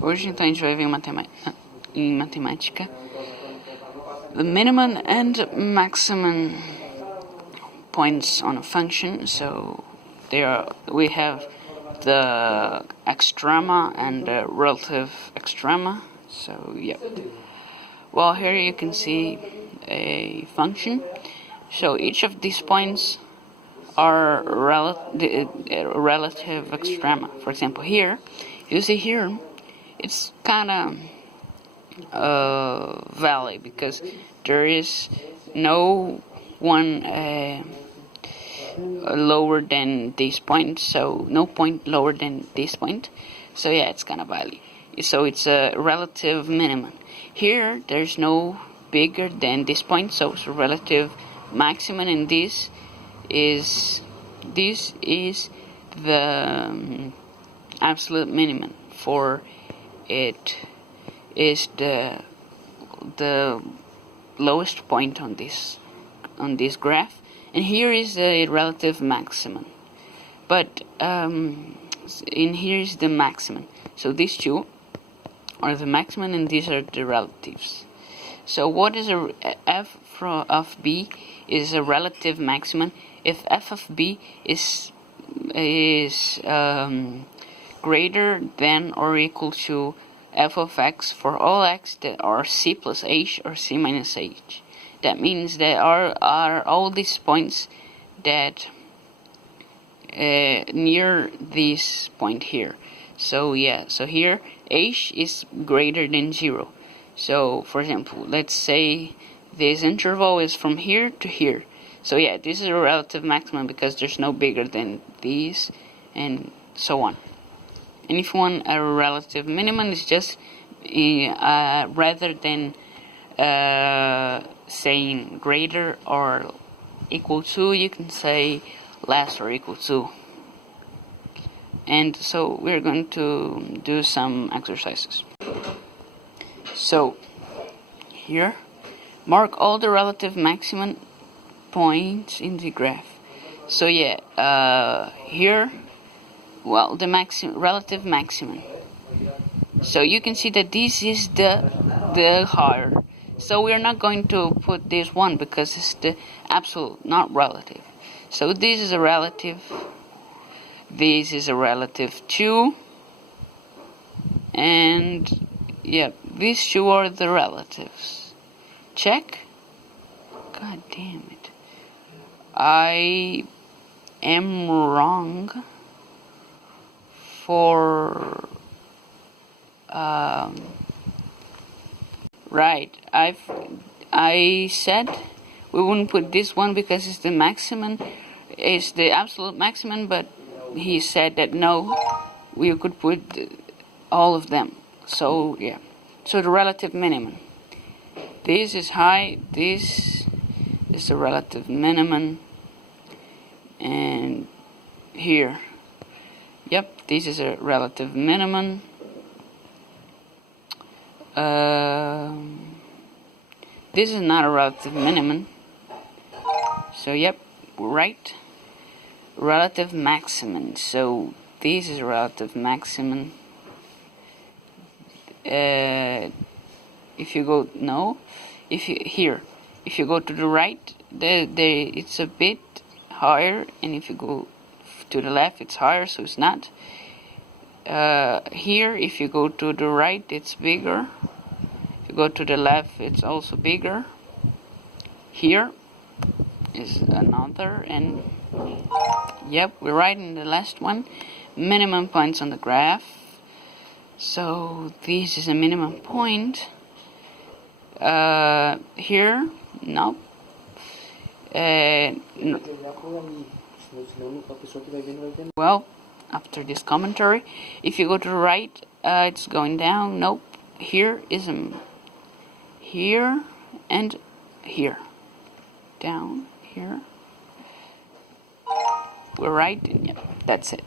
Hoje então a gente vai ver em matemática the minimum and maximum points on a function. So we have the extrema and the relative extrema. So yep. Well, here you can see a function. So each of these points are relative extrema. For example, here you see here it's kind of valley because there is no one lower than this point, so no point lower than this point. So yeah, it's kind of valley. So it's a relative minimum. Here there's no bigger than this point, so it's a relative maximum, and this is the absolute minimum for it is the lowest point on this graph, and here is the relative maximum, but in here is the maximum. So these two are the maximum and these are the relatives. So what is a f of b is a relative maximum if f of b is greater than or equal to f of x for all x that are c plus h or c minus h. That means there are all these points that near this point here. So yeah, so here h is greater than 0. So for example, let's say this interval is from here to here. So yeah, this is a relative maximum because there's no bigger than these, and so on. And if you want a relative minimum, it's just rather than saying greater or equal to, you can say less or equal to. And so we're going to do some exercises. So here, mark all the relative maximum points in the graph. So yeah, here, well, the relative maximum. So you can see that this is the higher. So we're not going to put this one because it's the absolute, not relative. So this is a relative. This is a relative 2. And yeah, these two are the relatives. Check. God damn it. I am wrong for right. I said we wouldn't put this one because it's the maximum, it's the absolute maximum, but he said that no, we could put all of them. So yeah, so the relative minimum. This is high, this is the relative minimum, and here, yep, this is a relative minimum. This is not a relative minimum. So yep, right. Relative maximum. So this is a relative maximum. If you go if you go to the right, it's a bit higher, and if you go to the left, it's higher, so it's not. Here, if you go to the right, it's bigger. If you go to the left, it's also bigger. Here is another, and yep, we're right in the last one. Minimum points on the graph. So this is a minimum point. Here, no. Well, after this commentary, if you go to the right, it's going down. Nope. Here is here and here. Down here. We're right. Yep, that's it.